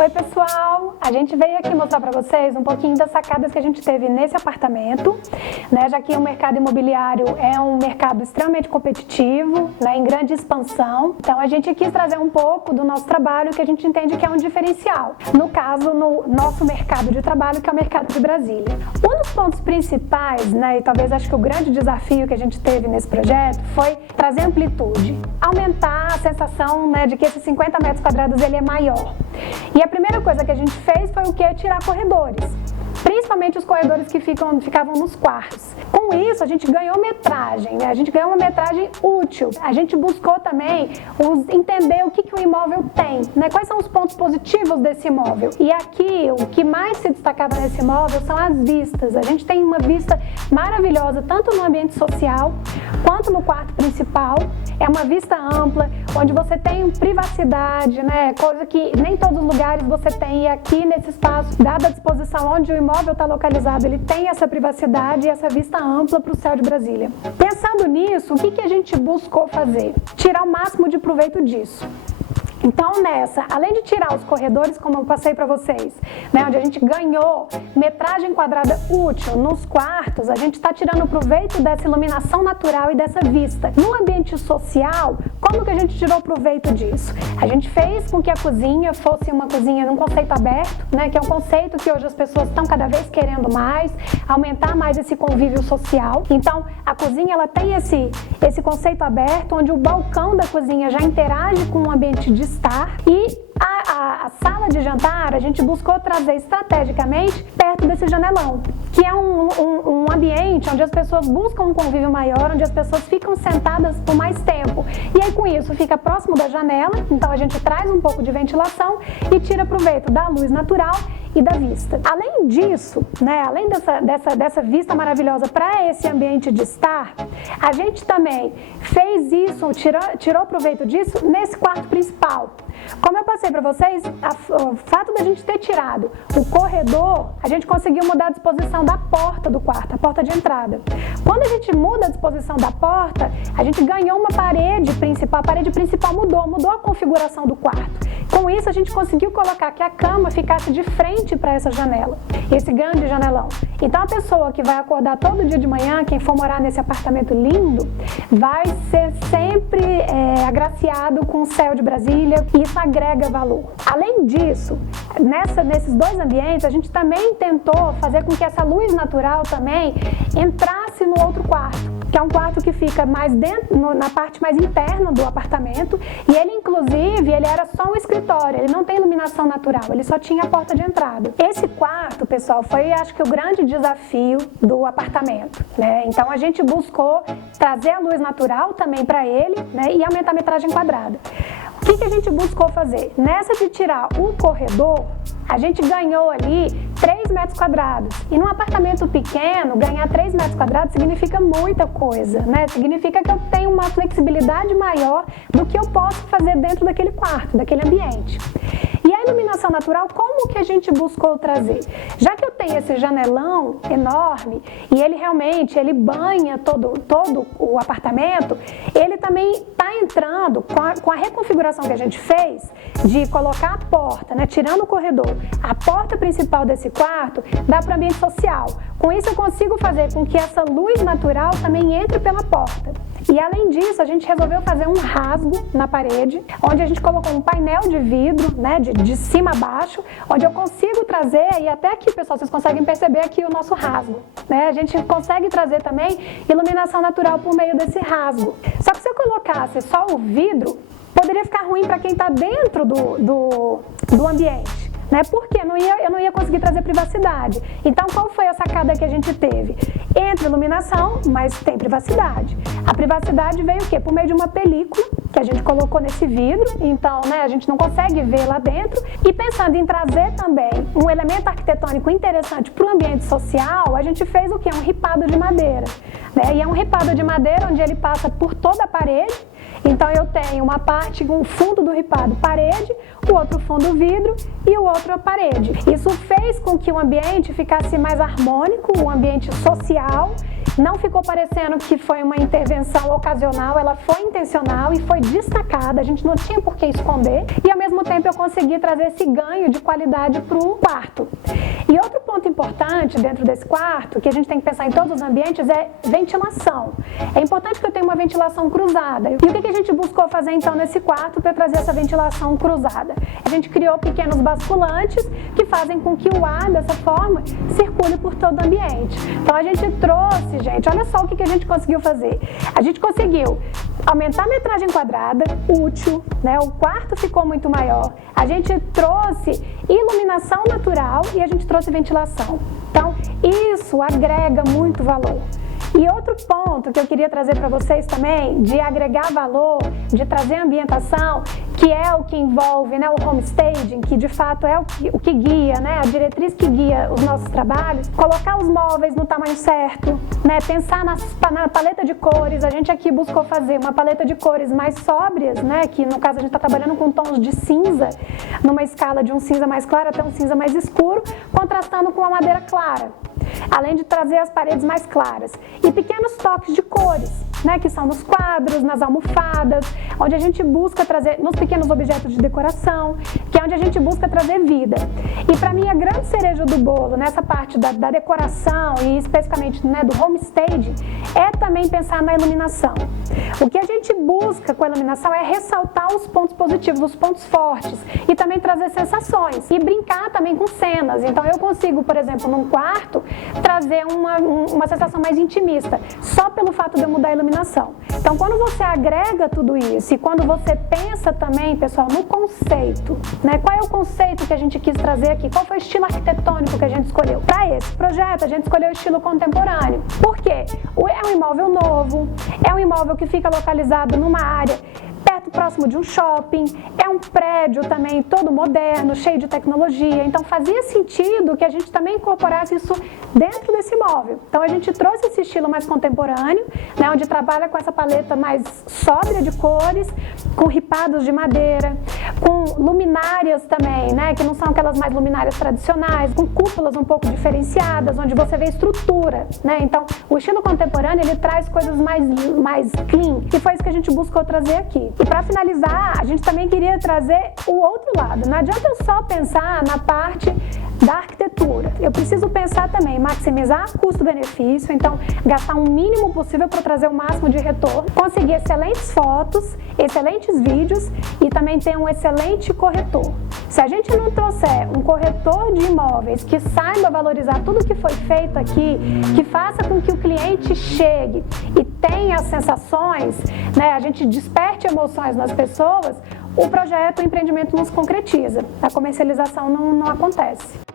Oi pessoal, a gente veio aqui mostrar para vocês um pouquinho das sacadas que a gente teve nesse apartamento, né? Já que o mercado imobiliário é um mercado extremamente competitivo, né? Em grande expansão, então a gente quis trazer um pouco do nosso trabalho que a gente entende que é um diferencial, no caso no nosso mercado de trabalho, que é o mercado de Brasília. Um dos pontos principais, né, e talvez acho que o grande desafio que a gente teve nesse projeto foi trazer amplitude, aumentar a sensação, né, de que esses 50 metros quadrados ele é maior. E a primeira coisa que a gente fez foi o quê? Tirar corredores. Principalmente os corredores que ficavam nos quartos. Com isso, a gente ganhou metragem, né? A gente ganhou uma metragem útil. A gente buscou também entender o que o imóvel tem, né? Quais são os pontos positivos desse imóvel. E aqui, o que mais se destacava nesse imóvel são as vistas. A gente tem uma vista maravilhosa, tanto no ambiente social, quanto no quarto principal. É uma vista ampla, onde você tem privacidade, né? Coisa que nem todos os lugares você tem. E aqui, nesse espaço, dada a disposição onde o imóvel está localizado, ele tem essa privacidade e essa vista ampla para o céu de Brasília. Pensando nisso, o que a gente buscou fazer? Tirar o máximo de proveito disso. Então, além de tirar os corredores, como eu passei para vocês, né, onde a gente ganhou metragem quadrada útil nos quartos, a gente está tirando proveito dessa iluminação natural e dessa vista. No ambiente social, como que a gente tirou proveito disso? A gente fez com que a cozinha fosse uma cozinha num conceito aberto, né, que é um conceito que hoje as pessoas estão cada vez querendo mais, aumentar mais esse convívio social. Então, a cozinha ela tem esse conceito aberto, onde o balcão da cozinha já interage com o ambiente de estar, e a sala de jantar a gente buscou trazer estrategicamente perto desse janelão, que é um ambiente onde as pessoas buscam um convívio maior, onde as pessoas ficam sentadas por mais tempo. E aí com isso fica próximo da janela, então a gente traz um pouco de ventilação e tira proveito da luz natural e da vista. Além disso, né, além dessa vista maravilhosa para esse ambiente de estar, a gente também fez isso, tirou proveito disso nesse quarto principal. Como eu passei para vocês, o fato da gente ter tirado o corredor, a gente conseguiu mudar a disposição da porta do quarto, a porta de entrada. Quando a gente muda a disposição da porta, a gente ganhou uma parede principal, a parede principal mudou a configuração do quarto. Com isso, a gente conseguiu colocar que a cama ficasse de frente para essa janela, esse grande janelão. Então, a pessoa que vai acordar todo dia de manhã, quem for morar nesse apartamento lindo, vai ser sempre agraciado com o céu de Brasília, e isso agrega valor. Além disso, nesses dois ambientes, a gente também tentou fazer com que essa luz natural também entrasse no outro quarto, que é um quarto que fica mais dentro, na parte mais interna do apartamento, e ele, inclusive, ele era só um escritório, ele não tem iluminação natural, ele só tinha a porta de entrada. Esse quarto, pessoal, foi, acho que, o grande desafio do apartamento, né? Então, a gente buscou trazer a luz natural também para ele, né, e aumentar a metragem quadrada. O que a gente buscou fazer? Nessa de tirar o corredor, a gente ganhou ali 3 metros quadrados. E num apartamento pequeno, ganhar 3 metros quadrados significa muita coisa, né? Significa que eu tenho uma flexibilidade maior do que eu posso fazer dentro daquele quarto, daquele ambiente. E a iluminação natural, como que a gente buscou trazer? Já que eu tenho esse janelão enorme e ele realmente banha todo o apartamento, ele também está entrando com a reconfiguração que a gente fez de colocar a porta, né, tirando o corredor, a porta principal desse quarto dá para o ambiente social. Com isso eu consigo fazer com que essa luz natural também entre pela porta. E além disso, a gente resolveu fazer um rasgo na parede, onde a gente colocou um painel de vidro, né, de cima a baixo, onde eu consigo trazer, e até aqui, pessoal, vocês conseguem perceber aqui o nosso rasgo, né? A gente consegue trazer também iluminação natural por meio desse rasgo. Só que se eu colocasse só o vidro, poderia ficar ruim para quem está dentro do ambiente, né? Porque eu não ia conseguir trazer privacidade. Então, qual foi a sacada que a gente teve? Entra iluminação, mas tem privacidade. A privacidade veio o quê? Por meio de uma película que a gente colocou nesse vidro, então, né, a gente não consegue ver lá dentro. E pensando em trazer também um elemento arquitetônico interessante para o ambiente social, a gente fez o quê? Um ripado de madeira, né? E é um ripado de madeira onde ele passa por toda a parede. Então eu tenho uma parte, um fundo do ripado parede, o outro fundo vidro e o outro a parede. Isso fez com que o ambiente ficasse mais harmônico, um ambiente social, Não ficou parecendo que foi uma intervenção ocasional, ela foi intencional e foi destacada, a gente não tinha por que esconder. E ao mesmo tempo eu consegui trazer esse ganho de qualidade para o quarto. E outro ponto importante dentro desse quarto, que a gente tem que pensar em todos os ambientes, é ventilação. É importante que eu tenha uma ventilação cruzada. E o que a gente buscou fazer então nesse quarto para trazer essa ventilação cruzada? A gente criou pequenos basculantes que fazem com que o ar, dessa forma, circule por todo o ambiente. Então a gente trouxe, gente, olha só o que a gente conseguiu fazer. A gente conseguiu aumentar a metragem quadrada, útil, né? O quarto ficou muito maior. A gente trouxe iluminação natural e a gente trouxe ventilação. Então, isso agrega muito valor. E outro ponto que eu queria trazer para vocês também, de agregar valor, de trazer ambientação, que é o que envolve, né, o homestaging, que de fato é o que guia, né, a diretriz que guia os nossos trabalhos, colocar os móveis no tamanho certo, né, pensar na paleta de cores. A gente aqui buscou fazer uma paleta de cores mais sóbrias, né, que no caso a gente está trabalhando com tons de cinza, numa escala de um cinza mais claro até um cinza mais escuro, contrastando com a madeira clara, além de trazer as paredes mais claras. E pequenos toques de cores, né, que são nos quadros, nas almofadas, onde a gente busca trazer, nos pequenos objetos de decoração, que é onde a gente busca trazer vida. E para mim a grande cereja do bolo nessa parte da decoração e especificamente, né, do homestaging é também pensar na iluminação. O que a gente busca com a iluminação é ressaltar os pontos positivos, os pontos fortes e também trazer sensações e brincar também com cenas. Então eu consigo, por exemplo, num quarto, trazer uma sensação mais intimista, só pelo fato de eu mudar a iluminação. Então, quando você agrega tudo isso e quando você pensa também, pessoal, no conceito, né? Qual é o conceito que a gente quis trazer aqui? Qual foi o estilo arquitetônico que a gente escolheu? Para esse projeto, a gente escolheu o estilo contemporâneo. Por quê? É um imóvel novo, é um imóvel que fica localizado numa área próximo de um shopping, é um prédio também todo moderno, cheio de tecnologia, então fazia sentido que a gente também incorporasse isso dentro desse imóvel. Então a gente trouxe esse estilo mais contemporâneo, né, onde trabalha com essa paleta mais sóbria de cores, com ripados de madeira, com luminárias também, né, que não são aquelas mais luminárias tradicionais, com cúpulas um pouco diferenciadas, onde você vê estrutura, né, então o estilo contemporâneo ele traz coisas mais clean, e foi isso que a gente buscou trazer aqui. E para finalizar, a gente também queria trazer o outro lado. Não adianta eu só pensar na parte da arquitetura. Eu preciso pensar também em maximizar custo-benefício, então gastar o mínimo possível para trazer o máximo de retorno, conseguir excelentes fotos, excelentes vídeos e também ter um excelente corretor. Se a gente não trouxer um corretor de imóveis que saiba valorizar tudo que foi feito aqui, que faça com que o cliente chegue e tenha as sensações, né, a gente desperte emoções nas pessoas, o projeto, o empreendimento não se concretiza, a comercialização não acontece.